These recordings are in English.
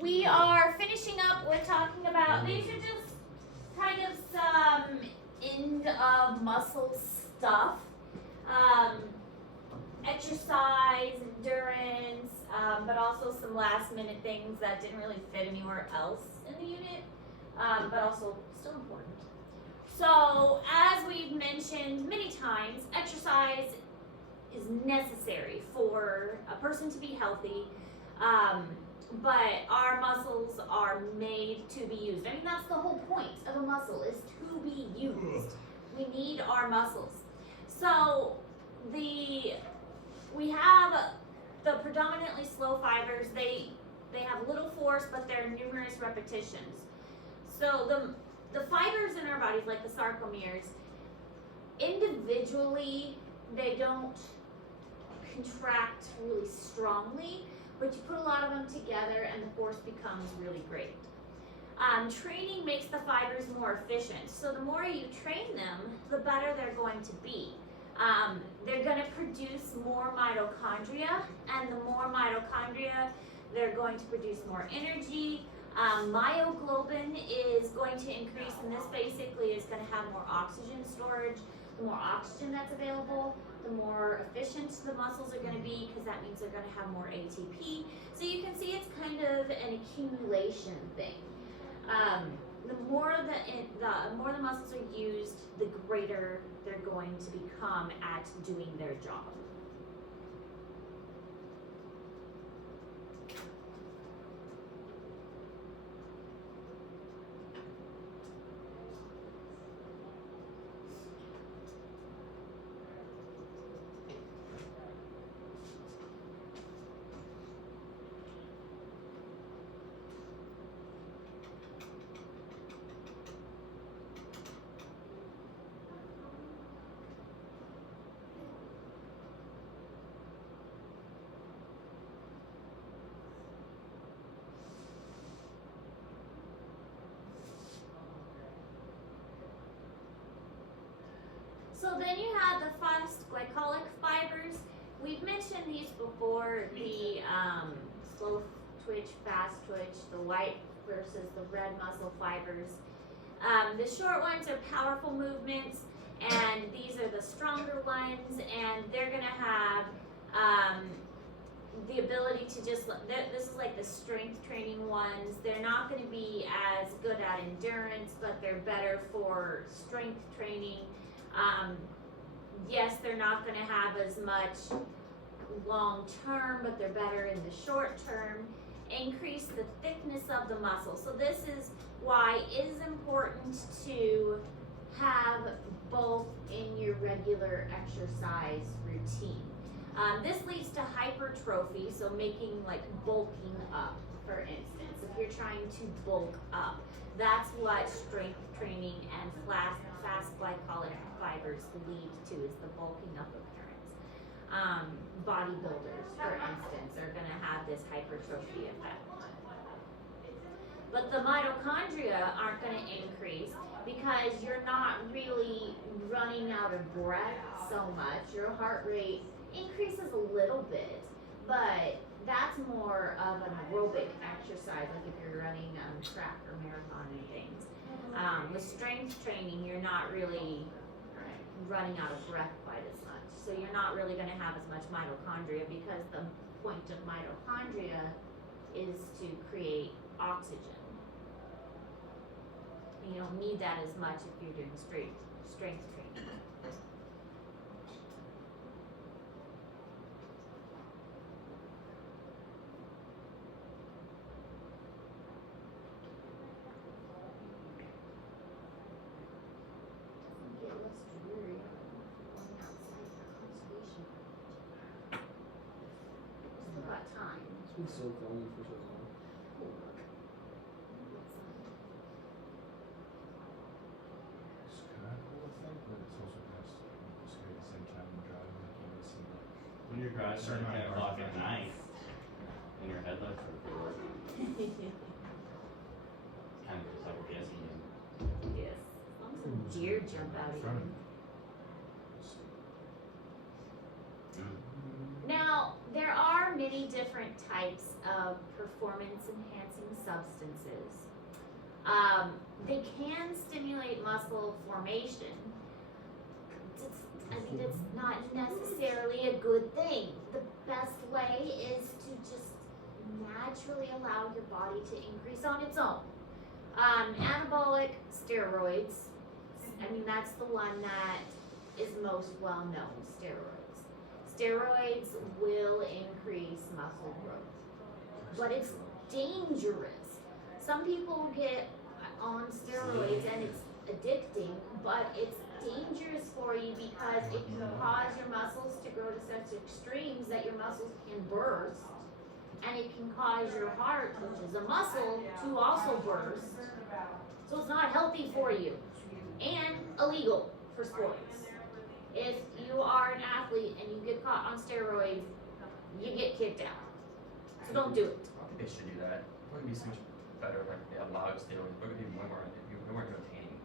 we are finishing up with talking about, these are just kind of some end of muscle stuff. Exercise, endurance, but also some last minute things that didn't really fit anywhere else in the unit, but also still important. So as we've mentioned many times, exercise is necessary for a person to be healthy, but our muscles are made to be used. I mean, that's the whole point of a muscle, is to be used. We need our muscles. So we have the predominantly slow fibers. They have little force, but they're numerous repetitions. So the fibers in our bodies, like the sarcomeres, individually they don't contract really strongly, but you put a lot of them together and the force becomes really great. Training makes the fibers more efficient. So the more you train them, the better they're going to be. They're going to produce more mitochondria, and the more mitochondria, they're going to produce more energy. Myoglobin is going to increase, and this basically is going to have more oxygen storage. The more oxygen that's available, the more efficient the muscles are going to be, because that means they're going to have more ATP. So you can see it's kind of an accumulation thing. The more the muscles are used, the greater they're going to become at doing their job. So then you have the fast glycolic fibers. We've mentioned these before, the slow twitch, fast twitch, the white versus the red muscle fibers. The short ones are powerful movements, and these are the stronger ones, and they're going to have the ability to just, this is like the strength training ones. They're not going to be as good at endurance, but they're better for strength training. Yes, they're not going to have as much long term, but they're better in the short term. Increase the thickness of the muscle. So this is why it is important to have both in your regular exercise routine. This leads to hypertrophy, so making, like, bulking up, for instance. If you're trying to bulk up, that's what strength training and fast glycolic fibers lead to, is the bulking up appearance. Bodybuilders, for instance, are going to have this hypertrophy effect. But the mitochondria aren't going to increase because you're not really running out of breath so much. Your heart rate increases a little bit, but that's more of an aerobic exercise, like if you're running track or marathon and things. With strength training, you're not really running out of breath quite as much. So you're not really going to have as much mitochondria, because the point of mitochondria is to create oxygen. And you don't need that as much if you're doing strength training. It's been so filmy for so long. It's kind of cool, I think, but it's also kind of scary at the same time when driving. You can't really see that. When you're driving Certain at 10 amount of o'clock cars. at night and your headlights are forward, it's kind of just double guessing you. Yes. As long as a deer jump out at Front you. of me. Let's see. Now, there are many many different types of performance enhancing substances. They can stimulate muscle formation. It's not necessarily a good thing. The best way is to just naturally allow your body to increase on its own. Anabolic steroids, that's the one that is most well known, steroids. Steroids will increase muscle growth, but it's dangerous. Some people get on steroids and it's addicting, but it's dangerous for you because it can cause your muscles to grow to such extremes that your muscles can burst, and it can cause your heart, which is a muscle, to also burst. So it's not healthy for you, and illegal for sports. If you are an athlete and you get caught on steroids, you get kicked out. So don't do it. I think they should do that. It would be so much better if they allowed steroids. It would be way more entertaining.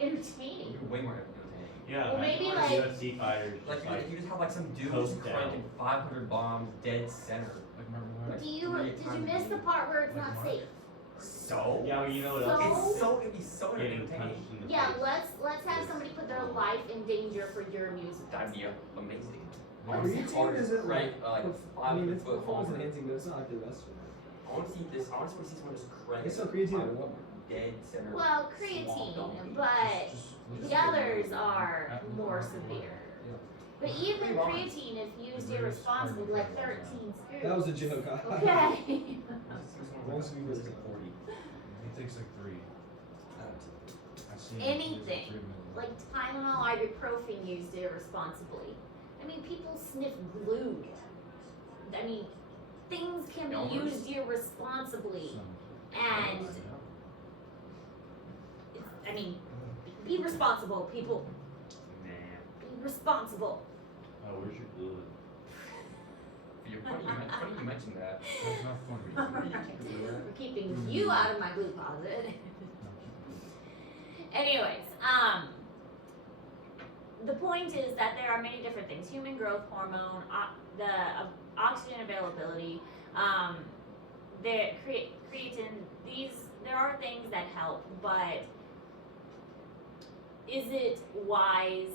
Entertaining. It would be way more entertaining. Yeah, Well, maybe I like- UFC fighters Like just if you just have like some dude Coke just down. cranking 500 bombs dead center. Like remember that? Did you miss the part where it's not safe? So Yeah, well, you know what So- else? it'd be so Getting entertaining. punched in the Yeah, face. let's have somebody put their life in danger for your amusement. That'd be amazing. Creatine isn't like, like I mean, it's 500 foot performance bomber. enhancing, but it's not like the rest of it. I want to see this. I want to see someone just crank. I guess so creatine at Walmart. Dead center. Well, swamp creatine, donkey. but Just the others are more severe. But even Pretty long. creatine, if used irresponsibly, like 13 scoops. That was a joke. Okay. Most of you It's guys like 40. He takes like 3. I've seen it. Anything. He has, like, 3 Like Tylenol, ibuprofen used irresponsibly. People sniff glue. Things can be Elmer's. used irresponsibly. some- And, be responsible, people. Nah. Be responsible. Oh, where's your glue? Funny you mentioned that. That's not funny. We're keeping you out of my glue closet. Anyways, the point is that there are many different things. Human growth hormone, oxygen availability, creatine, there are things that help, but is it wise?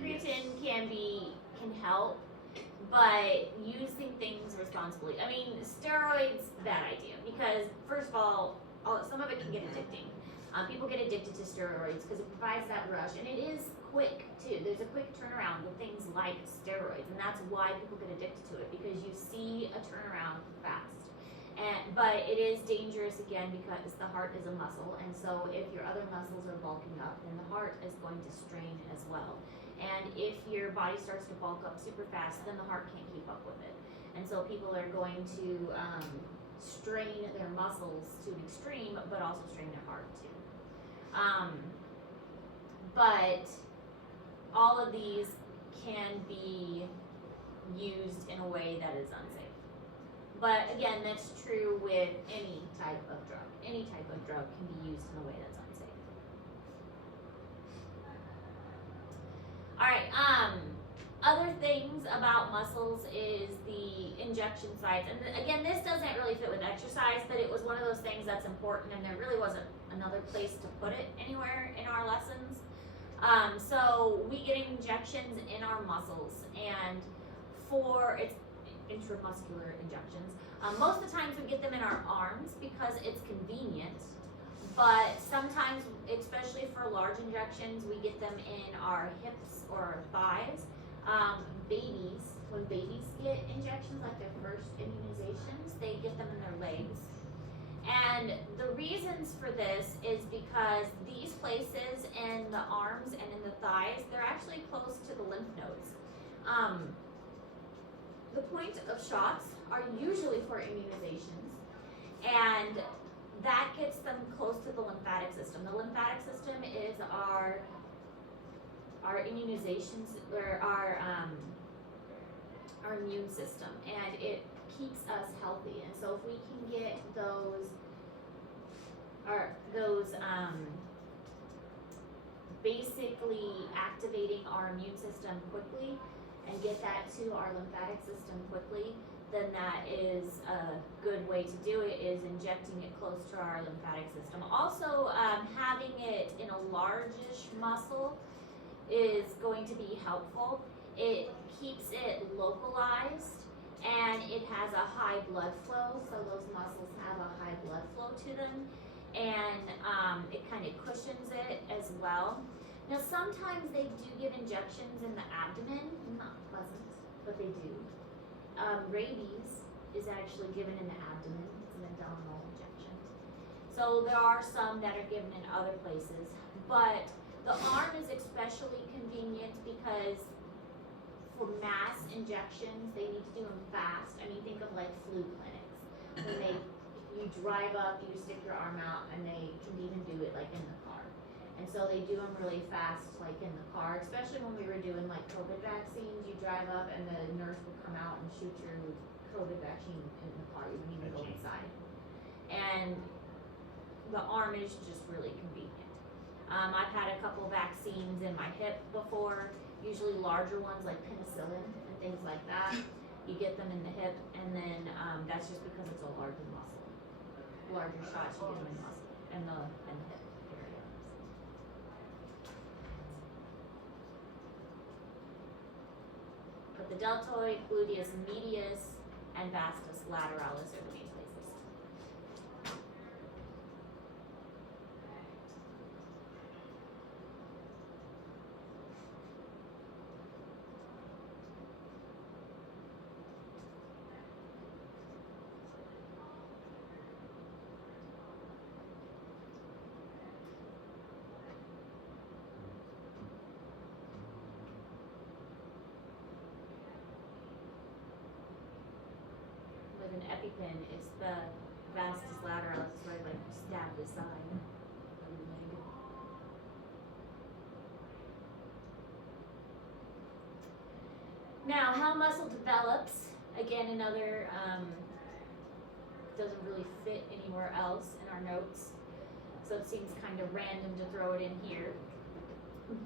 Creatine can help, but using things responsibly. Steroids, bad idea, because first of all, some of it can get addicting. People get addicted to steroids because it provides that rush, and it is quick too. There's a quick turnaround with things like steroids, and that's why people get addicted to it, because you see a turnaround fast. But it is dangerous again because the heart is a muscle, and so if your other muscles are bulking up, then the heart is going to strain as well. And if your body starts to bulk up super fast, then the heart can't keep up with it. And so people are going to strain their muscles to an extreme, but also strain their heart too. But all of these can be used in a way that is unsafe. But again, that's true with any type of drug. Any type of drug can be used in a way that's unsafe. Alright, other things about muscles is the injection sites. And again, this doesn't really fit with exercise, but it was one of those things that's important, and there really wasn't another place to put it anywhere in our lessons. So we get injections in our muscles, and it's intramuscular injections. Most of the times we get them in our arms because it's convenient, but sometimes, especially for large injections, we get them in our hips or thighs. When babies get injections, like their first immunizations, they get them in their legs. And the reasons for this is because these places in the arms and in the thighs, they're actually close to the lymph nodes. The point of shots are usually for immunizations, and that gets them close to the lymphatic system. The lymphatic system is our immunizations, or our immune system, and it keeps us healthy. And so if we can get those basically activating our immune system quickly, and get that to our lymphatic system quickly, then that is a good way to do it, is injecting it close to our lymphatic system. Also, having it in a largish muscle is going to be helpful. It keeps it localized and it has a high blood flow, so those muscles have a high blood flow to them, and it kind of cushions it as well. Now sometimes they do give injections in the abdomen, not pleasant, but they do. Rabies is actually given in the abdomen, it's an abdominal injection. So there are some that are given in other places, but the arm is especially convenient because for mass injections, they need to do them fast. I mean, think of like flu clinics. When you drive up, you stick your arm out, and they can even do it like in the car. And so they do them really fast, like in the car, especially when we were doing like COVID vaccines. You drive up and the nurse would come out and shoot your COVID vaccine in the car. You wouldn't even go inside. And the arm is just really convenient. I've had a couple vaccines in my hip before, usually larger ones like penicillin and things like that. You get them in the hip, and then that's just because it's a larger muscle. Larger shots, you get them in muscle and the hip area. But the deltoid, gluteus medius, and vastus lateralis are the main places. With an EpiPen, it's the vastus lateralis, it's right like you stab the side of your leg. Now, how muscle develops, again, another, doesn't really fit anywhere else in our notes, so it seems kind of random to throw it in here.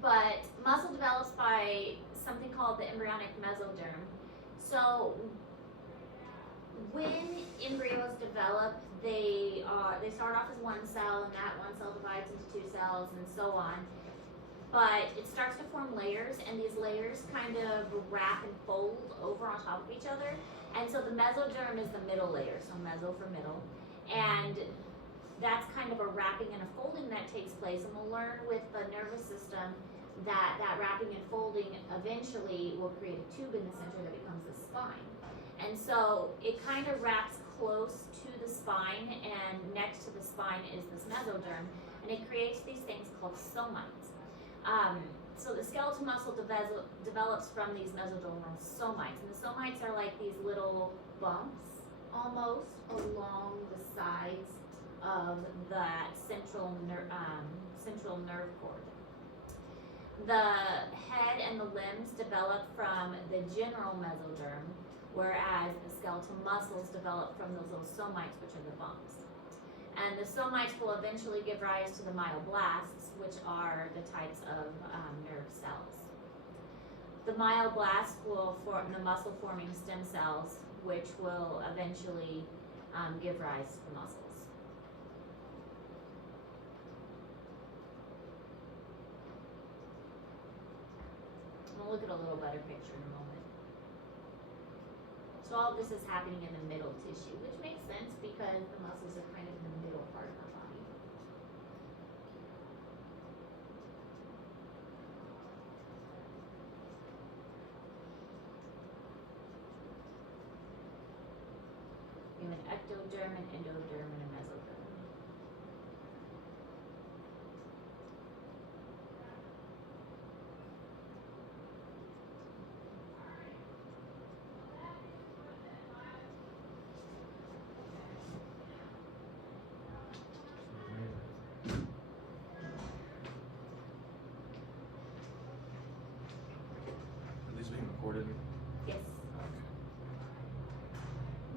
But muscle develops by something called the embryonic mesoderm. So when embryos develop, they start off as one cell, and that one cell divides into two cells, and so on. But it starts to form layers, and these layers kind of wrap and fold over on top of each other. And so the mesoderm is the middle layer, so meso for middle. And that's kind of a wrapping and a folding that takes place, and we'll learn with the nervous system that wrapping and folding eventually will create a tube in the center that becomes the spine. And so it kind of wraps close to the spine, and next to the spine is this mesoderm, and it creates these things called somites. So the skeletal muscle develops from these mesodermal somites, and the somites are like these little bumps almost along the sides of that central nerve cord. The head and the limbs develop from the general mesoderm, whereas the skeletal muscles develop from those little somites, which are the bumps. And the somites will eventually give rise to the myoblasts, which are the types of nerve cells. The myoblasts will form the muscle-forming stem cells, which will eventually give rise to the muscles. We'll look at a little better picture in a moment. So all of this is happening in the middle tissue, which makes sense because the muscles are kind of in the middle part of our body. We have an ectoderm, an endoderm, and a mesoderm. Are these being recorded? Yes. I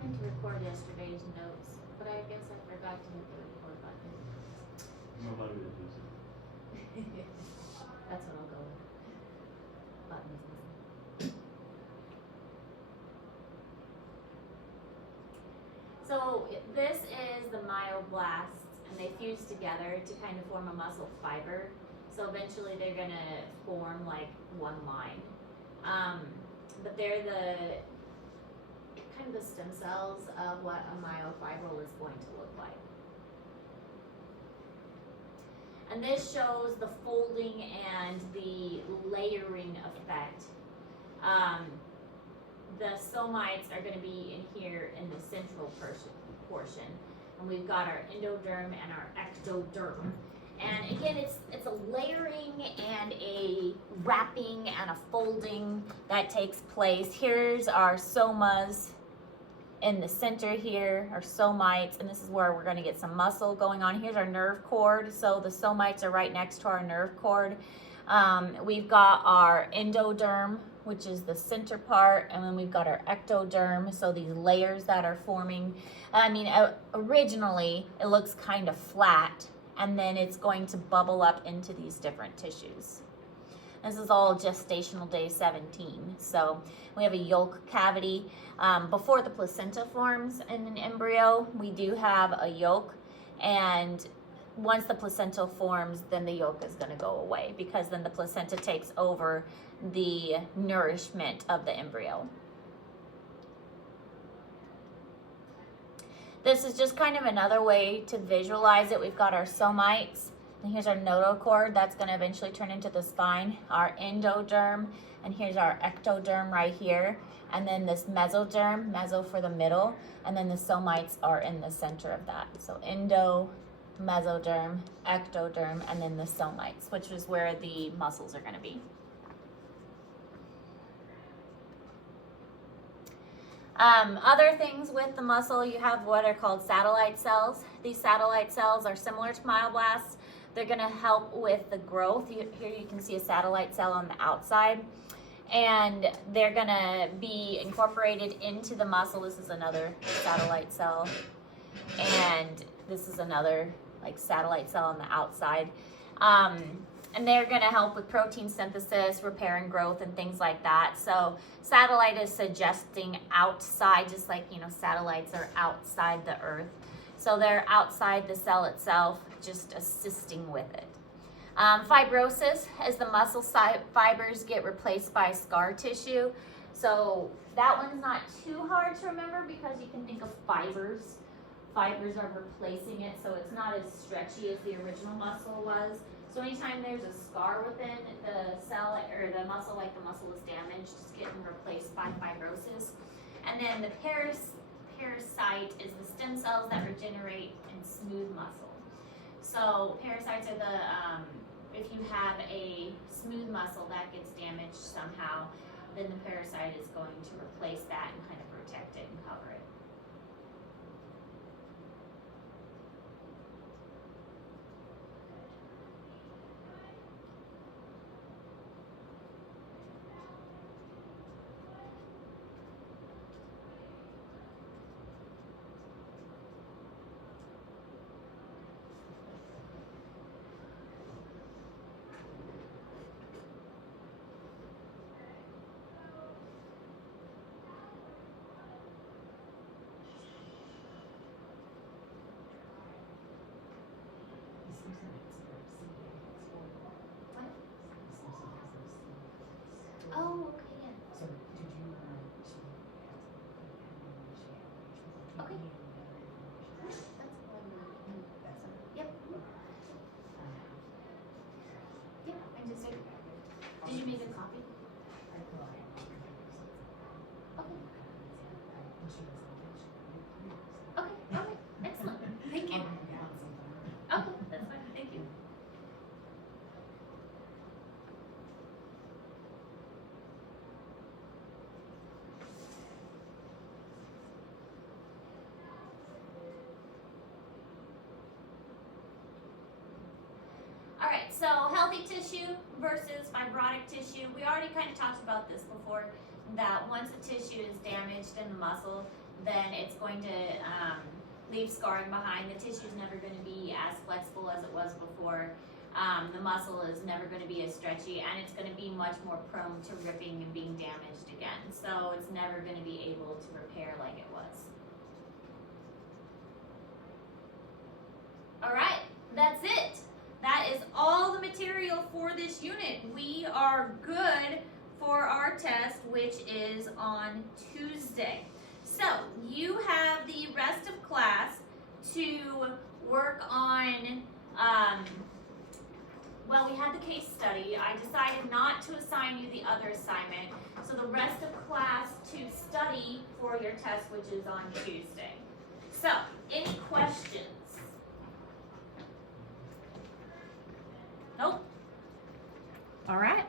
meant to record yesterday's notes, but I guess I forgot to hit the record button. Nobody would use it. That's what I'll go with. Buttons missing. So this is the myoblasts, and they fuse together to kind of form a muscle fiber. So eventually they're gonna form like one line. But they're the kind of the stem cells of what a myofibril is going to look like. And this shows the folding and the layering effect. The somites are going to be in here in the central portion. And we've got our endoderm and our ectoderm. And again, it's a layering and a wrapping and a folding that takes place. Here's our somas in the center here, our somites, and this is where we're going to get some muscle going on. Here's our nerve cord. So the somites are right next to our nerve cord. We've got our endoderm, which is the center part, and then we've got our ectoderm, so these layers that are forming. I mean, originally it looks kind of flat, and then it's going to bubble up into these different tissues. This is all gestational day 17. So we have a yolk cavity. Before the placenta forms in an embryo, we do have a yolk, and once the placenta forms, then the yolk is going to go away, because then the placenta takes over the nourishment of the embryo. This is just kind of another way to visualize it. We've got our somites, and here's our notochord that's going to eventually turn into the spine, our endoderm, and here's our ectoderm right here, and then this mesoderm, meso for the middle, and then the somites are in the center of that. So endo, mesoderm, ectoderm, and then the somites, which is where the muscles are going to be. Other things with the muscle, you have what are called satellite cells. These satellite cells are similar to myoblasts. They're going to help with the growth. Here you can see a satellite cell on the outside, and they're going to be incorporated into the muscle. This is another satellite cell, and this is another like satellite cell on the outside. And they're going to help with protein synthesis, repair and growth, and things like that. So satellite is suggesting outside, just like, you know, satellites are outside the earth. So they're outside the cell itself, just assisting with it. Fibrosis is the muscle fibers get replaced by scar tissue. So that one's not too hard to remember, because you can think of fibers. Fibers are replacing it, so it's not as stretchy as the original muscle was. So anytime there's a scar within the cell or the muscle, like the muscle is damaged, it's getting replaced by fibrosis. And then the parasite is the stem cells that regenerate and smooth muscle. So parasites are the, if you have a smooth muscle that gets damaged somehow, then the parasite is going to replace that and kind of protect it and cover it. Oh, okay, yeah. So did you Okay. That's Yep. Yep, I just did. Did you make a copy? Okay. Okay, excellent. Thank you. Okay, that's fine, thank you. Alright, so healthy tissue versus fibrotic tissue. We already kind of talked about this before, that once a tissue is damaged in the muscle, then it's going to leave scarring behind. The tissue is never going to be as flexible as it was before. The muscle is never going to be as stretchy, and it's going to be much more prone to ripping and being damaged again. So it's never going to be able to repair like it was. All right, that's it. That is all the material for this unit. We are good for our test, which is on Tuesday. So you have the rest of class to work on, well, we had the case study. I decided not to assign you the other assignment. So the rest of class to study for your test, which is on Tuesday. So, any questions? Nope. All right.